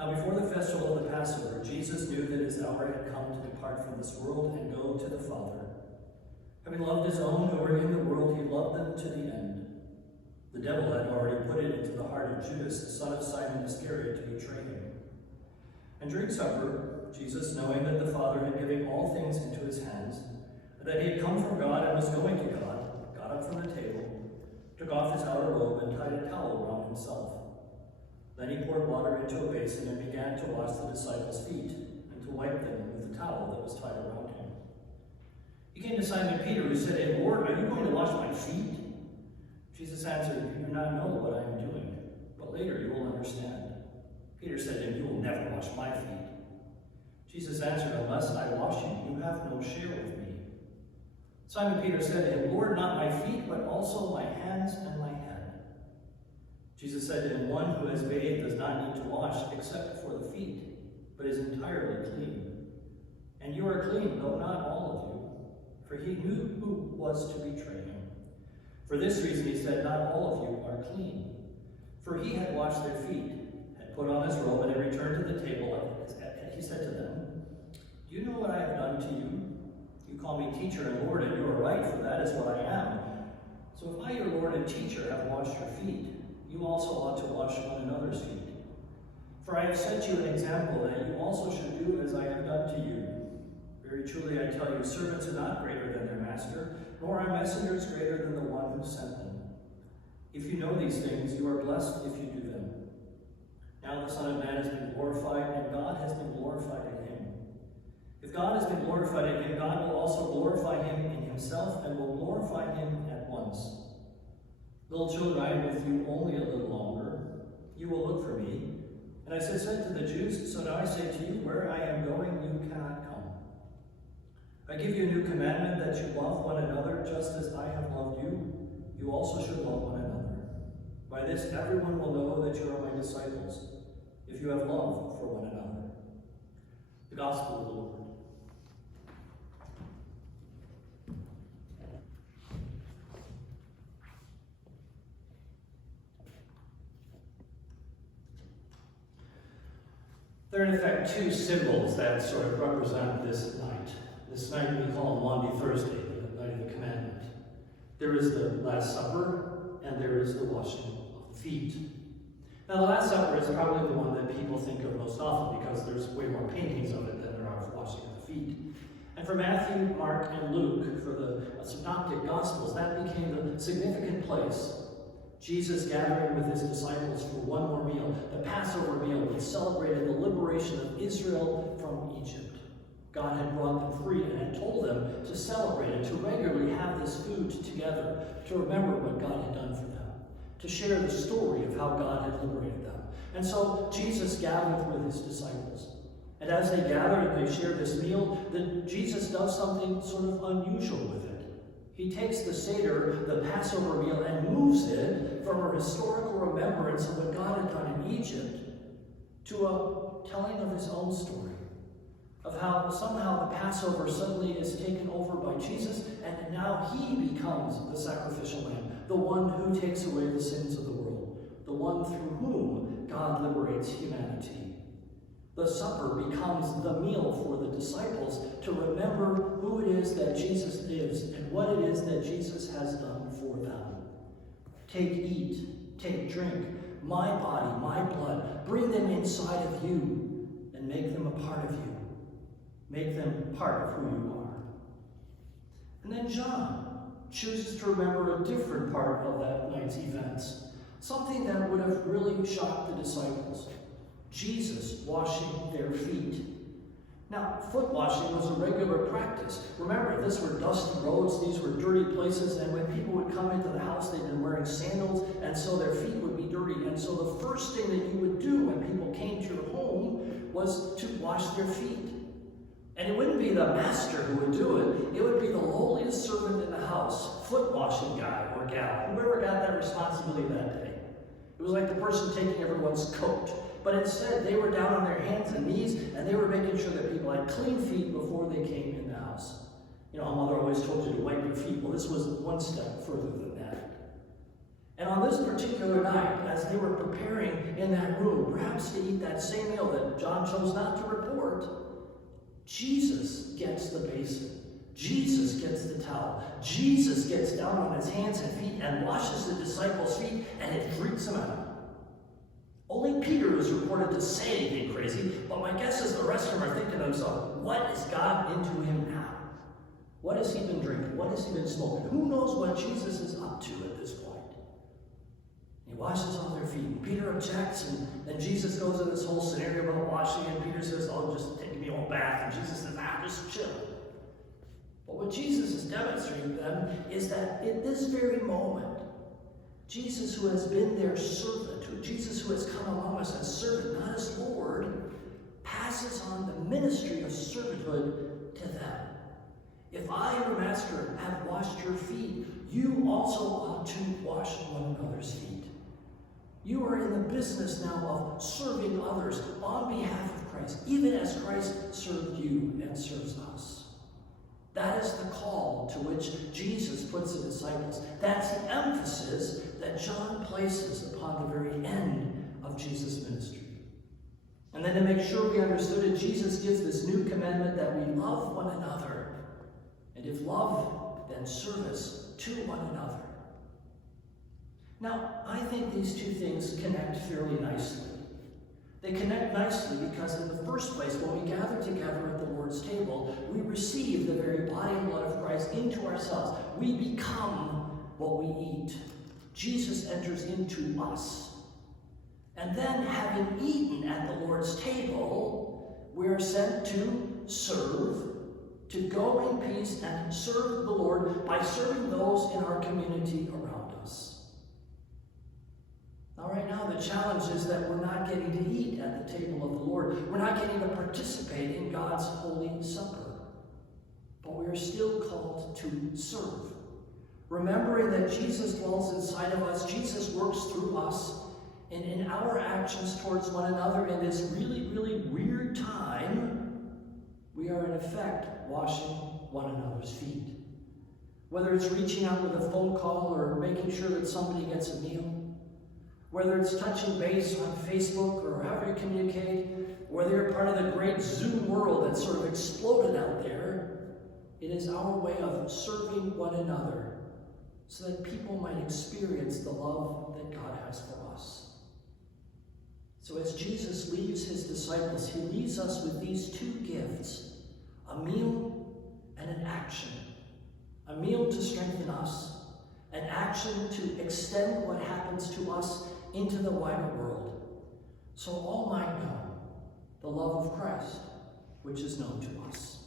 Now before the festival of the Passover, Jesus knew that his hour had come to depart from this world and go to the Father. Having loved his own who were in the world, he loved them to the end. The devil had already put it into the heart of Judas, the son of Simon Iscariot, to betray him. And during supper, Jesus, knowing that the Father had given all things into his hands, and that he had come from God and was going to God, got up from the table, took off his outer robe, and tied a towel around himself. Then he poured water into a basin and began to wash the disciples' feet and to wipe them with the towel that was tied around him. He came to Simon Peter, who said, "Hey, Lord, are you going to wash my feet?" Jesus answered, "You do not know what I am doing, but later you will understand." Peter said to him, "You will never wash my feet." Jesus answered, "Unless I wash you, you have no share with me." Simon Peter said to him, "Lord, not my feet, but also my hands and my head." Jesus said to him, "One who has bathed does not need to wash except for the feet, but is entirely clean. And you are clean, though not all of you." For he knew who was to betray him. For this reason he said, "Not all of you are clean." For he had washed their feet, had put on his robe, and had returned to the table. And he said to them, "Do you know what I have done to you? You call me teacher and Lord, and you are right, for that is what I am. So if I, your Lord and teacher, have washed your feet, you also ought to wash one another's feet. For I have set you an example, that you also should do as I have done to you. Very truly I tell you, servants are not greater than their master, nor are messengers greater than the one who sent them. If you know these things, you are blessed if you do them. Now the Son of Man has been glorified, and God has been glorified in him. If God has been glorified in him, God will also glorify him in himself, and will glorify him at once. Little children, I am with you only a little longer. You will look for me. And I said to the Jews, so now I say to you, where I am going, you cannot come. I give you a new commandment, that you love one another, just as I have loved you. You also should love one another. By this everyone will know that you are my disciples, if you have love for one another. The Gospel of the Lord. There are in effect two symbols that sort of represent this night. This night we call Maundy Thursday, the night of the commandment. There is the Last Supper, and there is the washing of the feet. Now the Last Supper is probably the one that people think of most often, because there's way more paintings of it than there are of washing of the feet. And for Matthew, Mark, and Luke, for the Synoptic Gospels, that became the significant place. Jesus gathering with his disciples for one more meal, the Passover meal, which celebrated the liberation of Israel from Egypt. God had brought them free and had told them to celebrate and to regularly have this food together, to remember what God had done for them, to share the story of how God had liberated them. And so Jesus gathered with his disciples. And as they gather and they share this meal, Jesus does something sort of unusual with it. He takes the Seder, the Passover meal, and moves it from a historical remembrance of what God had done in Egypt to a telling of his own story, of how somehow the Passover suddenly is taken over by Jesus, and now he becomes the sacrificial lamb, the one who takes away the sins of the world, the one through whom God liberates humanity. The supper becomes the meal for the disciples to remember who it is that Jesus is and what it is that Jesus has done for them. Take, eat, take, drink, my body, my blood, bring them inside of you and make them a part of you. Make them part of who you are. And then John chooses to remember a different part of that night's events, something that would have really shocked the disciples. Jesus washing their feet. Now, foot washing was a regular practice. Remember, these were dusty roads, these were dirty places, and when people would come into the house, they'd been wearing sandals, and so their feet would be dirty. And so the first thing that you would do when people came to your home was to wash their feet. And it wouldn't be the master who would do it. It would be the lowliest servant in the house, foot washing guy or gal, whoever got that responsibility that day. It was like the person taking everyone's coat. But instead, they were down on their hands and knees, and they were making sure that people had clean feet before they came in the house. You know, how mother always told you to wipe your feet. Well, this was one step further than that. And on this particular night, as they were preparing in that room, perhaps to eat that same meal that John chose not to report, Jesus gets the basin. Jesus gets the towel. Jesus gets down on his hands and feet and washes the disciples' feet, and it freaks them out. Only Peter is reported to say anything crazy, but my guess is the rest of them are thinking to themselves, what has got into him now? What has he been drinking? What has he been smoking? Who knows what Jesus is up to at this point? He washes all their feet. And Peter objects, and then Jesus goes into this whole scenario about washing, and Peter says, oh, just take me a whole bath. And Jesus says, just chill. But what Jesus is demonstrating to them is that in this very moment, Jesus, who has been their servant, Jesus who has come among us as servant, not as Lord, passes on the ministry of servanthood to them. If I, your master, have washed your feet, you also ought to wash one another's feet. You are in the business now of serving others on behalf of Christ, even as Christ served you and serves us. That is the call to which Jesus puts the disciples. That's the emphasis that John places upon the very end of Jesus' ministry. And then to make sure we understood it, Jesus gives this new commandment that we love one another. And if love, then service to one another. Now, I think these two things connect fairly nicely. They connect nicely because in the first place, when we gather together at the Lord's table, we receive the very body and blood of Christ into ourselves. We become what we eat. Jesus enters into us. And then, having eaten at the Lord's table, we are sent to serve, to go in peace and serve the Lord by serving those in our community around us. Now, right now, the challenge is that we're not getting to eat at the table of the Lord. We're not getting to participate in God's Holy Supper. But we are still called to serve. Remembering that Jesus dwells inside of us, Jesus works through us, and in our actions towards one another in this really, really weird time, we are in effect washing one another's feet. Whether it's reaching out with a phone call or making sure that somebody gets a meal, whether it's touching base on Facebook or however you communicate, whether you're part of the great Zoom world that's sort of exploded out there, it is our way of serving one another so that people might experience the love that God has for us. So as Jesus leaves his disciples, he leaves us with these two gifts, a meal and an action. A meal to strengthen us, an action to extend what happens to us into the wider world, so all might know the love of Christ, which is known to us.